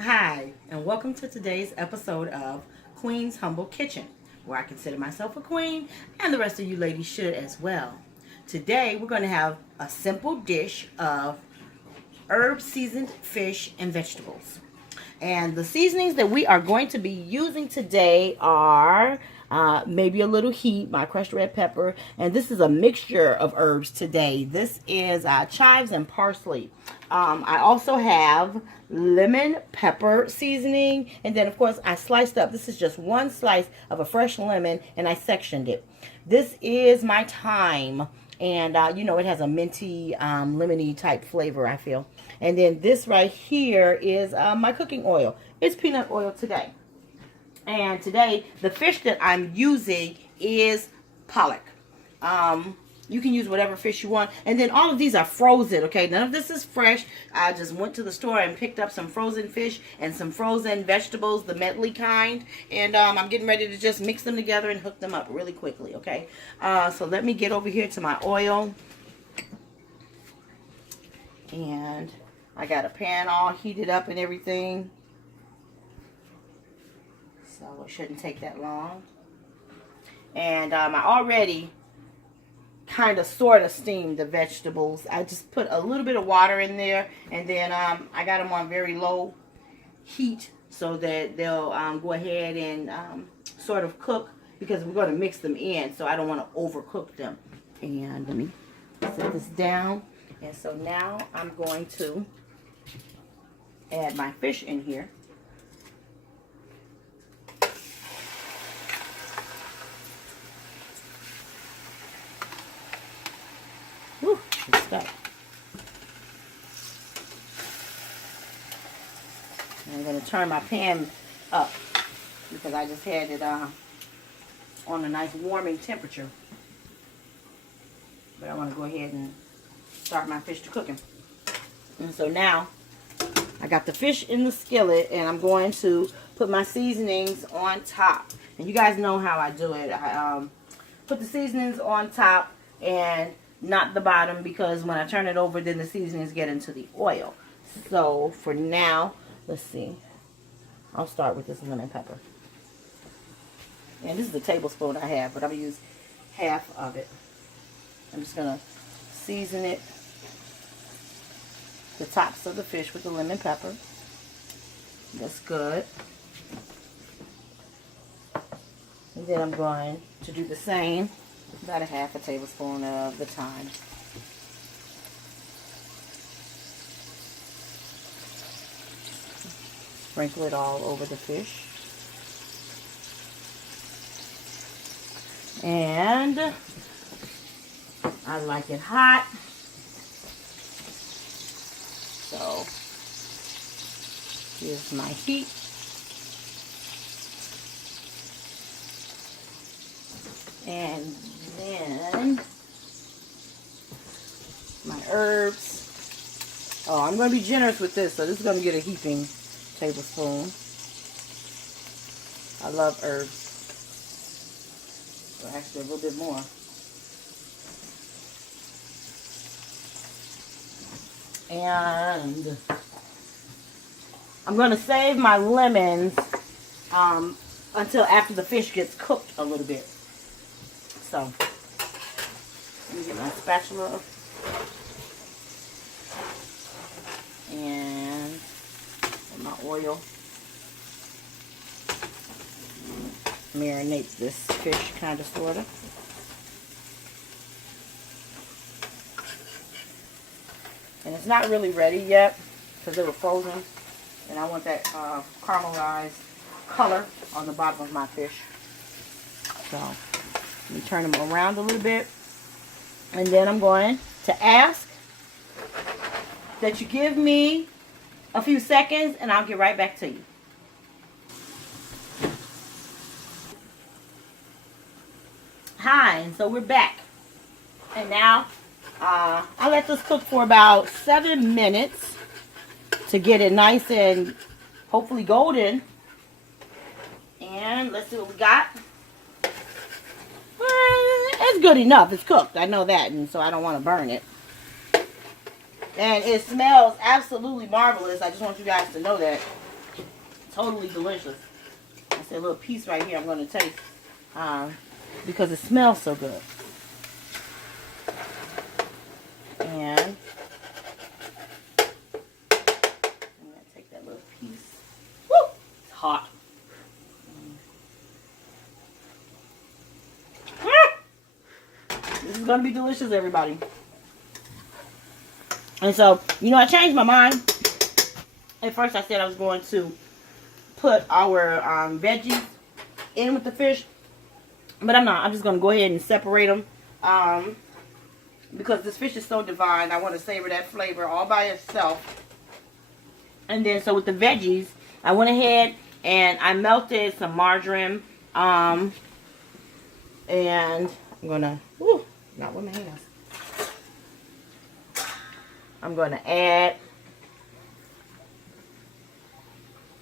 Hi, and welcome to today's episode of Queen's Humble Kitchen, where I consider myself a queen, and the rest of you ladies should as well. Today, we're going to have a simple dish of herb seasoned fish and vegetables. And the seasonings that we are going to be using today are maybe a little heat, my crushed red pepper, and this is a mixture of herbs today. This is chives and parsley. I also have lemon pepper seasoning, and then of course I sliced up. This is just one slice of a fresh lemon, and I sectioned it. This is my thyme, and it has a minty, lemony type flavor, I feel. And then this right here is my cooking oil. It's peanut oil today. And today, the fish that I'm using is pollock. You can use whatever fish you want. And then all of these are frozen, okay? None of this is fresh. I just went to the store and picked up some frozen fish and some frozen vegetables, the medley kind. And I'm getting ready to just mix them together and hook them up really quickly, okay? So let me get over here to my oil. And I got a pan all heated up and everything. So it shouldn't take that long. And I already kind of sort of steamed the vegetables. I just put a little bit of water in there, and then I got them on very low heat so that they'll go ahead and sort of cook, because we're going to mix them in, so I don't want to overcook them. And let me set this down. And so now I'm going to add my fish in here. Whew, it's stuck. I'm going to turn my pan up because I just had it on a nice warming temperature. But I want to go ahead and start my fish to cooking. And so now I got the fish in the skillet, and I'm going to put my seasonings on top. And you guys know how I do it. I put the seasonings on top and not the bottom, because when I turn it over, then the seasonings get into the oil. So for now, let's see. I'll start with this lemon pepper. And this is the tablespoon I have, but I'm going to use half of it. I'm just going to season it, the tops of the fish, with the lemon pepper. That's good. And then I'm going to do the same, about a half a tablespoon of the thyme. Sprinkle it all over the fish. And I like it hot. So here's my heat. And then my herbs. Oh, I'm going to be generous with this, so this is going to get a heaping tablespoon. I love herbs. So actually a little bit more. And I'm going to save my lemons until after the fish gets cooked a little bit. So, let me get my spatula and my oil. Marinate this fish kind of, sort of. And it's not really ready yet because they were frozen. And I want that caramelized color on the bottom of my fish. So, let me turn them around a little bit. And then I'm going to ask that you give me a few seconds, and I'll get right back to you. Hi, and so we're back. And now I let this cook for about 7 minutes to get it nice and hopefully golden. And let's see what we got. It's good enough. It's cooked. I know that, and so I don't want to burn it. And it smells absolutely marvelous. I just want you guys to know that. Totally delicious. I see a little piece right here I'm going to taste because it smells so good. And I'm going to take that little piece. Woo! It's hot. This is going to be delicious, everybody. And so, you know, I changed my mind. At first I said I was going to put our veggies in with the fish. But I'm not. I'm just going to go ahead and separate them. Because this fish is so divine. I want to savor that flavor all by itself. And then, so with the veggies, I went ahead and I melted some margarine. And I'm going to, not with my hands. I'm going to add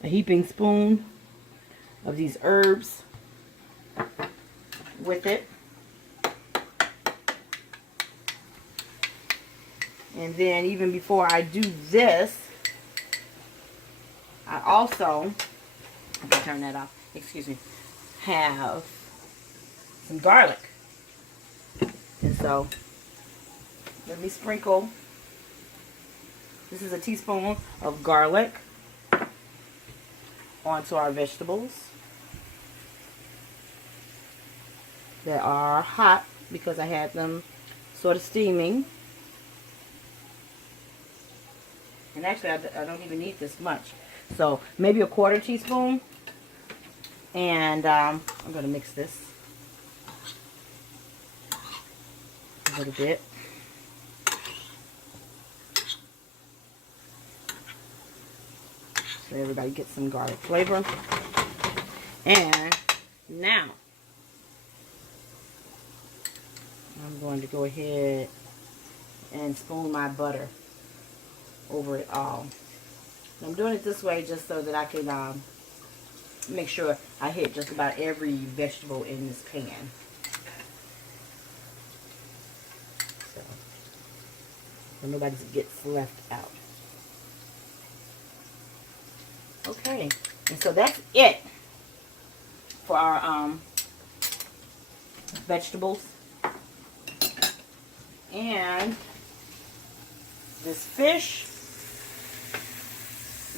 a heaping spoon of these herbs with it. And then even before I do this, I also, I can turn that off, excuse me, have some garlic. And so, let me sprinkle, this is a teaspoon of garlic onto our vegetables that are hot because I had them sort of steaming. And actually, I don't even need this much. So, maybe a 1/4 teaspoon. And I'm going to mix this a little bit. So everybody gets some garlic flavor. And now, I'm going to go ahead and spoon my butter over it all. I'm doing it this way just so that I can make sure I hit just about every vegetable in this pan. So nobody gets left out. Okay, and so that's it for our vegetables. And this fish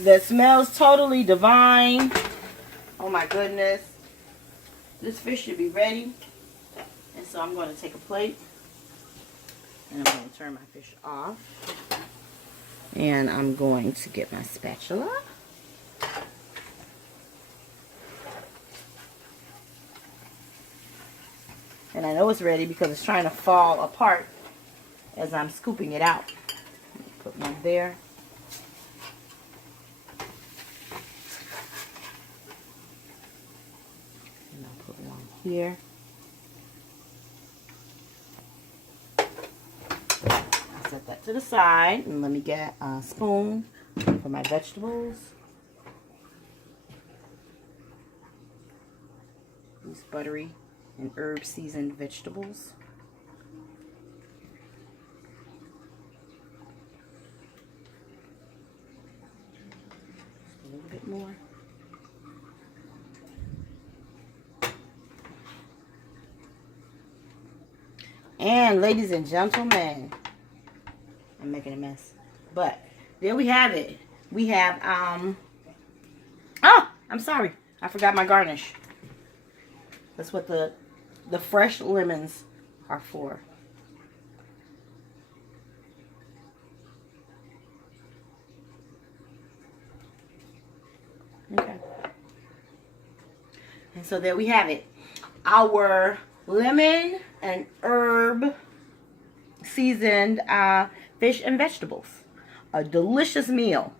that smells totally divine. Oh my goodness. This fish should be ready. And so I'm going to take a plate. And I'm going to turn my fish off. And I'm going to get my spatula. And I know it's ready because it's trying to fall apart as I'm scooping it out. Put one there. And I'll put one here. I'll set that to the side. And let me get a spoon for my vegetables. These buttery and herb seasoned vegetables. Just a little bit more. And ladies and gentlemen, I'm making a mess. But there we have it. We have oh, I'm sorry. I forgot my garnish. That's what the fresh lemons are for. Okay. And so there we have it. Our lemon and herb seasoned fish and vegetables. A delicious meal.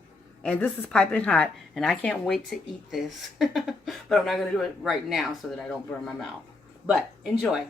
And this is piping hot, and I can't wait to eat this. But I'm not going to do it right now so that I don't burn my mouth. But enjoy.